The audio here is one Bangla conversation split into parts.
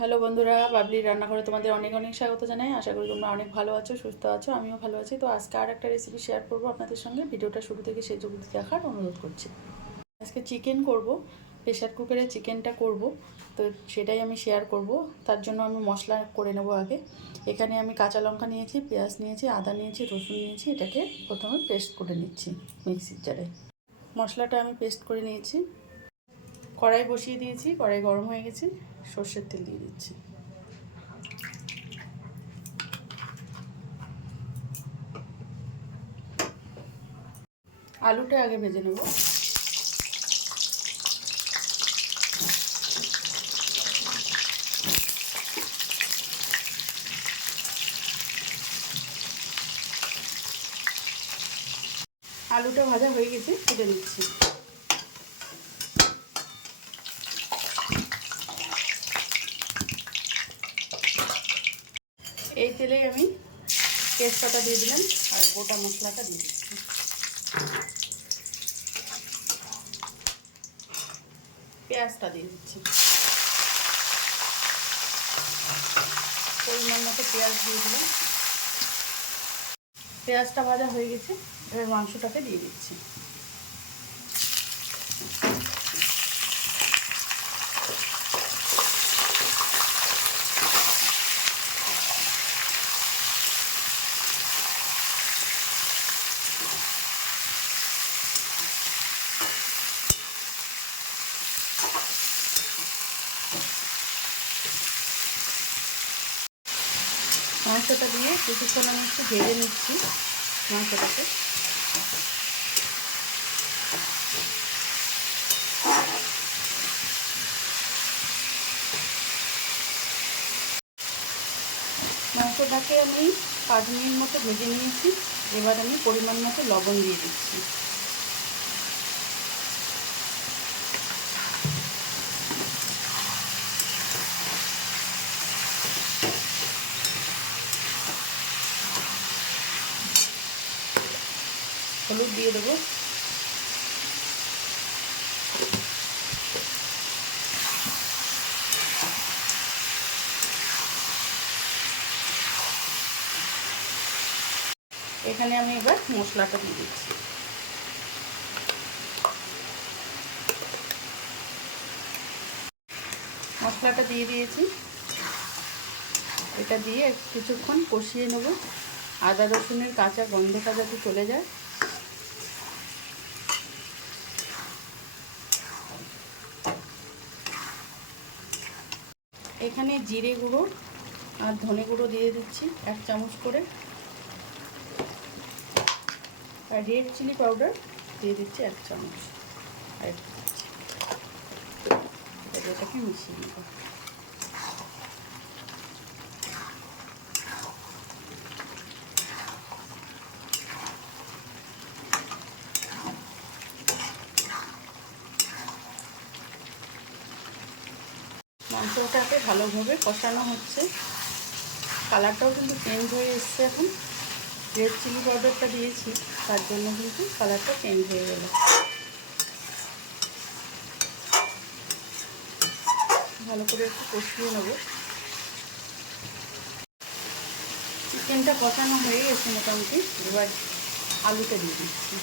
হ্যালো বন্ধুরা, বাবলির রান্নাঘরে তোমাদের অনেক অনেক স্বাগত জানাই। আশা করি তোমরা অনেক ভালো আছো, সুস্থ আছো। আমিও ভালো আছি। তো আজকে আর একটা রেসিপি শেয়ার করবো আপনাদের সঙ্গে। ভিডিওটা শুরু থেকে শেষ অবধি দেখার অনুরোধ করছি। আজকে চিকেন করব, প্রেশার কুকারে চিকেনটা করব। তো সেটাই আমি শেয়ার করব। তার জন্য আমি মশলা করে নেব আগে। এখানে আমি কাঁচা লঙ্কা নিয়েছি, পেঁয়াজ নিয়েছি, আদা নিয়েছি, রসুন নিয়েছি। এটাকে প্রথমে পেস্ট করে নিচ্ছি মিক্সির জারে। মশলাটা আমি পেস্ট করে নিয়েছি। কড়াই বসিয়ে দিয়েছি, কড়াই গরম হয়ে গেছে। সর্ষের তেল দিয়ে দিচ্ছি। আলুটা আগে ভেজে নেব। আলুটা ভাজা হয়ে গেছে, তুলে নিচ্ছি। এই তেলেই আমি তেজপাতা দিয়ে দিলাম আর গোটা মশলাটা দিয়ে দিচ্ছি। পেঁয়াজটা দিয়ে দিচ্ছি। পরিমাণ মতো পেঁয়াজ দিয়ে দিলাম। পেঁয়াজটা ভাজা হয়ে গেছে, এবার মাংসটাকে দিয়ে দিচ্ছি। মাংসটা দিয়ে কিছুক্ষণ আমি একটু ভেজে নিচ্ছি মাংসটাকে। মাংসটাকে আমি 5 মিনিট মতো ভেজে নিয়েছি। এবার আমি পরিমাণ মতো লবণ দিয়ে দিচ্ছি। হলুদ দিয়ে দেবো। এখানে আমি এবার মশলাটা দিয়ে দিচ্ছি। মশলাটা দিয়ে দিয়েছি। এটা দিয়ে কিছুক্ষণ কষিয়ে নেব। আদা রসুনের কাঁচা গন্ধটা যাতে চলে যায়। এখানে জিরে গুঁড়ো আর ধনে গুঁড়ো দিয়ে দিচ্ছি 1 চামচ করে, আর রেড চিলি পাউডার দিয়ে দিচ্ছি 1 চামচ। আর এটাকে মিশিয়ে নেব। মাংসটাকে ভালোভাবে কষানো হচ্ছে। কালারটাও কিন্তু চেঞ্জ হয়ে এসছে। এখন রেড চিলি পাউডারটা দিয়েছি, তার জন্য কিন্তু কালারটা চেঞ্জ হয়ে গেল। ভালো করে একটু কষিয়ে নেব। চিকেনটা কষানো হয়ে গেছে মোটামুটি। এবার আলুটা দিয়ে দিচ্ছি।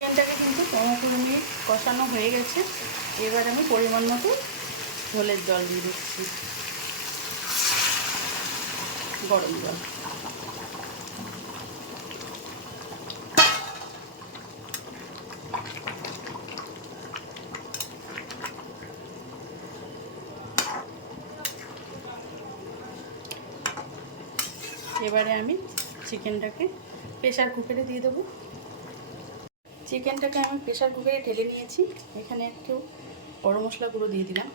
চিকেনটাকে কিন্তু 15 মিনিট কষানো হয়ে গেছে। এবার আমি পরিমাণ মতো ঝোলের জল দিয়ে দিচ্ছি, গরম জল। এবারে আমি চিকেনটাকে প্রেশার কুকারে দিয়ে দেবো। চিকেনটাকে আমি প্রেশার কুকারে ঢেলে নিয়েছি। এখানে একটু গরম মশলা গুঁড়ো দিয়ে দিলাম।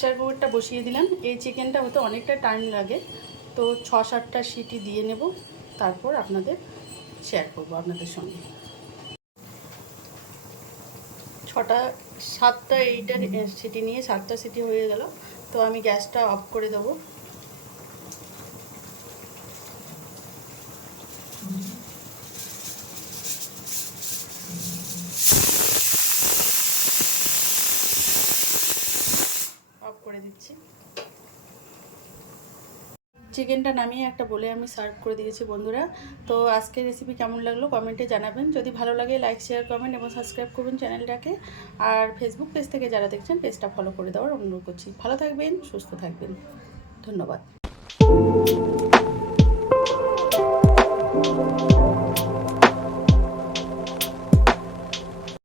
প্রেসার কুকারটা বসিয়ে দিলাম। এই চিকেনটা হতে অনেকটা টাইম লাগে, তো 6-7টা সিটি দিয়ে নেব, তারপর আপনাদের শেয়ার করব আপনাদের সঙ্গে। 7টা 8টা সিটি নিয়ে 7টা সিটি হয়ে গেল, তো আমি গ্যাসটা অফ করে দেবো। অফ করে দিচ্ছি। চিকেনটা নামিয়ে একটা বলে আমি সার্ভ করে দিয়েছি বন্ধুরা। তো আজকের রেসিপি কেমন লাগলো কমেন্টে জানাবেন। যদি ভালো লাগে লাইক শেয়ার কমেন্ট এবং সাবস্ক্রাইব করবেন চ্যানেলটাকে। আর ফেসবুক পেজ থেকে যারা দেখছেন পেজটা ফলো করে দেওয়ার অনুরোধ করছি। ভালো থাকবেন, সুস্থ থাকবেন, ধন্যবাদ।